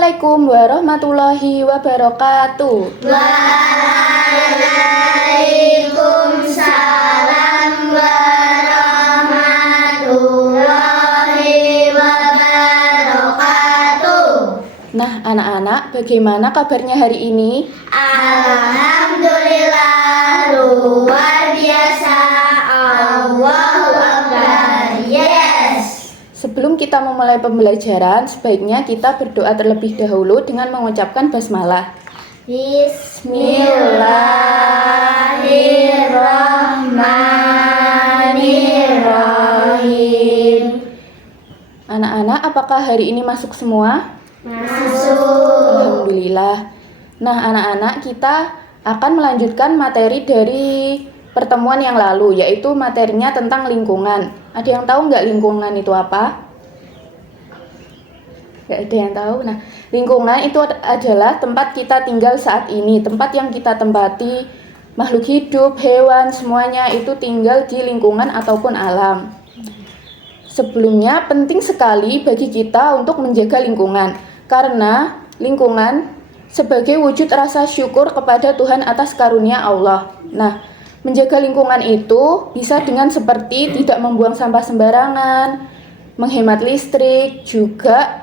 Assalamualaikum warahmatullahi wabarakatuh. Waalaikumsalam warahmatullahi wabarakatuh. Nah, anak-anak, bagaimana kabarnya hari ini? Alhamdulillah, luar biasa. Allahu Akbar. Yes. Sebelum kita memulai pembelajaran, sebaiknya kita berdoa terlebih dahulu dengan mengucapkan basmalah. Bismillahirrahmanirrahim. Anak-anak, apakah hari ini masuk semua? Masuk. Alhamdulillah. Nah, anak-anak, kita akan melanjutkan materi dari pertemuan yang lalu, yaitu materinya tentang lingkungan. Ada yang tahu nggak lingkungan itu apa? Nggak ada yang tahu. Nah, lingkungan itu adalah tempat kita tinggal saat ini, tempat yang kita tempati, makhluk hidup, hewan, semuanya itu tinggal di lingkungan ataupun alam. Sebelumnya, penting sekali bagi kita untuk menjaga lingkungan, karena lingkungan sebagai wujud rasa syukur kepada Tuhan atas karunia Allah. Nah, menjaga lingkungan itu bisa dengan seperti tidak membuang sampah sembarangan, menghemat listrik, juga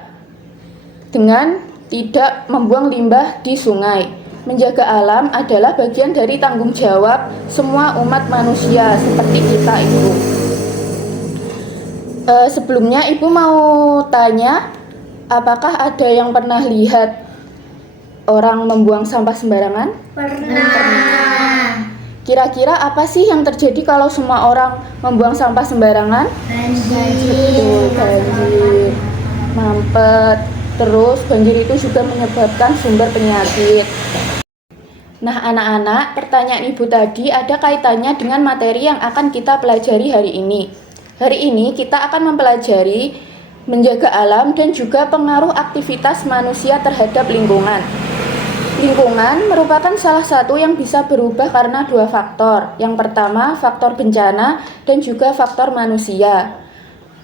dengan tidak membuang limbah di sungai. Menjaga alam adalah bagian dari tanggung jawab semua umat manusia seperti kita itu. Sebelumnya Ibu mau tanya, apakah ada yang pernah lihat orang membuang sampah sembarangan? Pernah. Kira-kira apa sih yang terjadi kalau semua orang membuang sampah sembarangan? Banjir. Banjir, mampet, terus banjir itu juga menyebabkan sumber penyakit. Nah, anak-anak, pertanyaan Ibu tadi ada kaitannya dengan materi yang akan kita pelajari hari ini. Hari ini kita akan mempelajari menjaga alam dan juga pengaruh aktivitas manusia terhadap lingkungan. Lingkungan merupakan salah satu yang bisa berubah karena dua faktor. Yang pertama, faktor bencana dan juga faktor manusia.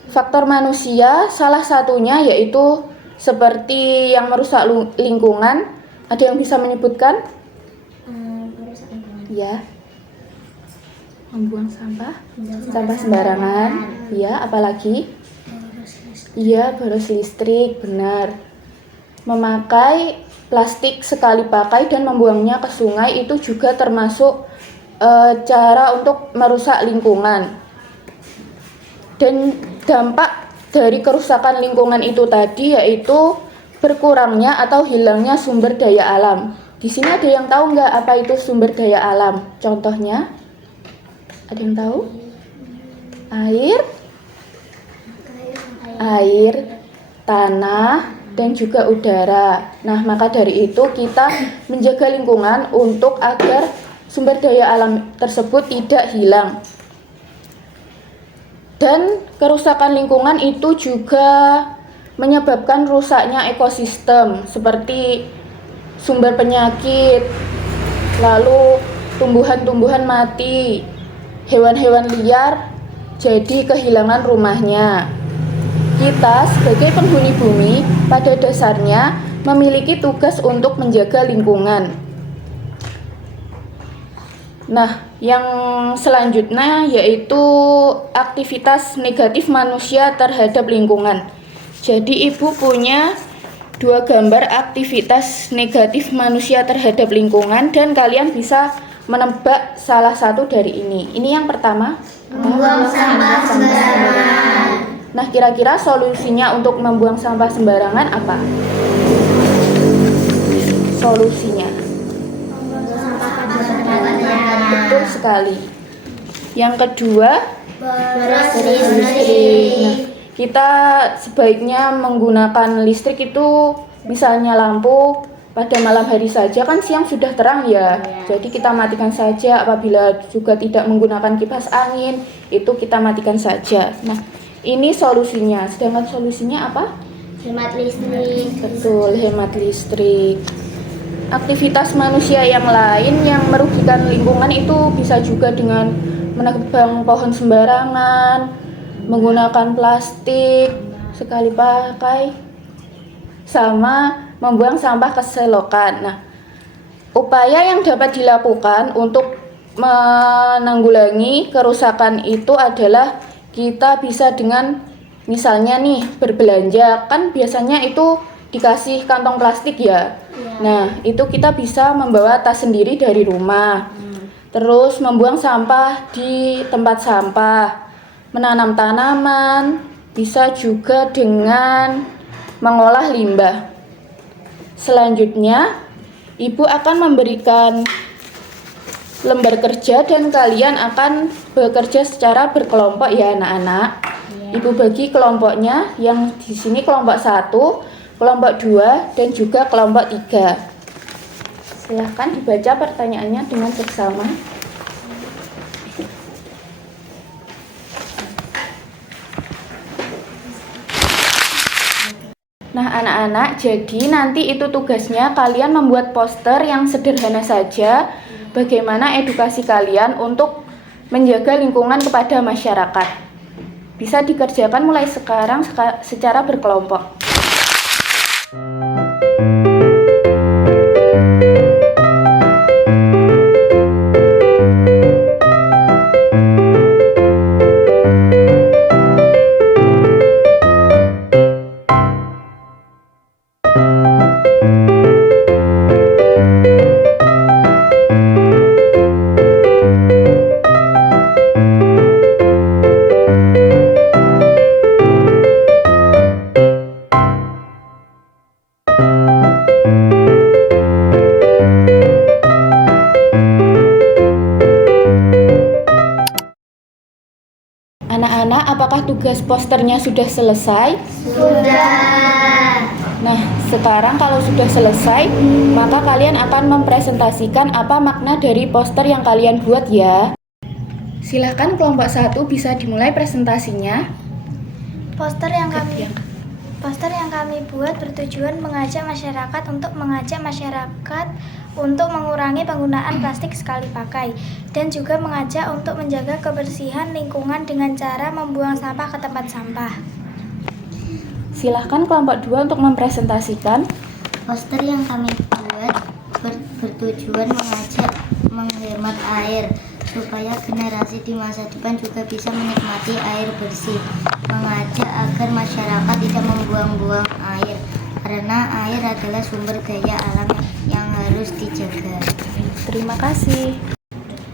Faktor manusia salah satunya yaitu seperti yang merusak lingkungan. Ada yang bisa menyebutkan? Ya. Membuang sampah sembarangan. Ya, apalagi? Iya, boros listrik, benar. Memakai plastik sekali pakai dan membuangnya ke sungai itu juga termasuk cara untuk merusak lingkungan. Dan dampak dari kerusakan lingkungan itu tadi yaitu berkurangnya atau hilangnya sumber daya alam. Di sini ada yang tahu nggak apa itu sumber daya alam? Contohnya, ada yang tahu? Air, tanah, dan juga udara. Nah, maka dari itu kita menjaga lingkungan untuk agar sumber daya alam tersebut tidak hilang. Dan kerusakan lingkungan itu juga menyebabkan rusaknya ekosistem seperti sumber penyakit, lalu tumbuhan-tumbuhan mati, hewan-hewan liar jadi kehilangan rumahnya. Kita sebagai penghuni bumi pada dasarnya memiliki tugas untuk menjaga lingkungan. Nah, yang selanjutnya yaitu aktivitas negatif manusia terhadap lingkungan. Jadi Ibu punya dua gambar aktivitas negatif manusia terhadap lingkungan dan kalian bisa menebak salah satu dari ini. Ini yang pertama. Membuang sampah sembarangan. Nah, kira-kira solusinya untuk membuang sampah sembarangan apa? Solusinya. Betul sekali. Yang kedua, Boros listrik. Nah, kita sebaiknya menggunakan listrik itu misalnya lampu pada malam hari saja, kan siang sudah terang ya. Jadi kita matikan saja. Apabila juga tidak menggunakan kipas angin, itu kita matikan saja. Nah, ini solusinya. Sedangkan solusinya apa? Hemat listrik. Betul, hemat listrik. Aktivitas manusia yang lain yang merugikan lingkungan itu bisa juga dengan menebang pohon sembarangan, menggunakan plastik sekali pakai, sama membuang sampah ke selokan. Nah, upaya yang dapat dilakukan untuk menanggulangi kerusakan itu adalah kita bisa dengan misalnya nih berbelanja, kan biasanya itu dikasih kantong plastik ya. Nah, itu kita bisa membawa tas sendiri dari rumah. Terus membuang sampah di tempat sampah, menanam tanaman, bisa juga dengan mengolah limbah. Selanjutnya, Ibu akan memberikan lembar kerja dan kalian akan bekerja secara berkelompok ya anak-anak. Ibu bagi kelompoknya, yang di sini kelompok 1, kelompok 2, dan juga kelompok 3. Silahkan dibaca pertanyaannya dengan seksama. Nah anak-anak, jadi nanti itu tugasnya kalian membuat poster yang sederhana saja bagaimana edukasi kalian untuk menjaga lingkungan kepada masyarakat. Bisa dikerjakan mulai sekarang secara berkelompok. Anak-anak, apakah tugas posternya sudah selesai? Sudah. Nah, sekarang kalau sudah selesai, maka kalian akan mempresentasikan apa makna dari poster yang kalian buat ya. Silahkan kelompok 1 bisa dimulai presentasinya. Poster yang kami buat bertujuan mengajak masyarakat untuk mengurangi penggunaan plastik sekali pakai dan juga mengajak untuk menjaga kebersihan lingkungan dengan cara membuang sampah ke tempat sampah. Silahkan kelompok 2 untuk mempresentasikan. Poster yang kami buat bertujuan mengajak menghemat air supaya generasi di masa depan juga bisa menikmati air bersih. Mengajak agar masyarakat tidak membuang-buang air karena air adalah sumber daya alam yang harus dijaga. Terima kasih.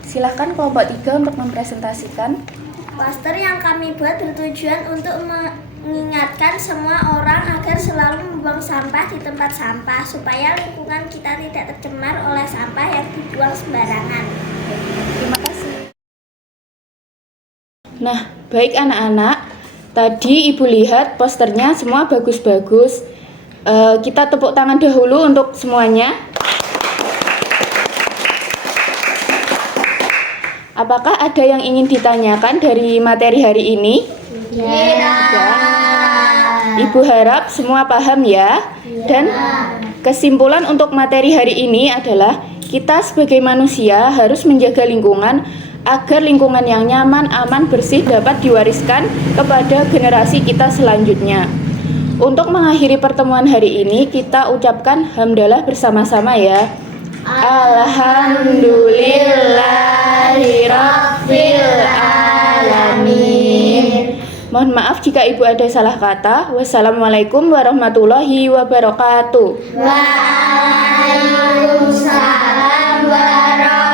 Silahkan kelompok 3 untuk mempresentasikan. Poster yang kami buat bertujuan untuk mengingatkan semua orang agar selalu membuang sampah di tempat sampah supaya lingkungan kita tidak tercemar oleh sampah yang dibuang sembarangan. Terima kasih. Nah, baik anak-anak, tadi Ibu lihat posternya semua bagus-bagus. Kita tepuk tangan dahulu untuk semuanya. Apakah ada yang ingin ditanyakan dari materi hari ini? Ya. Ibu harap semua paham ya. Dan kesimpulan untuk materi hari ini adalah kita sebagai manusia harus menjaga lingkungan agar lingkungan yang nyaman, aman, bersih dapat diwariskan kepada generasi kita selanjutnya. Untuk mengakhiri pertemuan hari ini, kita ucapkan hamdalah bersama-sama ya. Alhamdulillahirabbil alamin. Mohon maaf jika Ibu ada salah kata. Wassalamualaikum warahmatullahi wabarakatuh. Waalaikumsalam warahmatullahi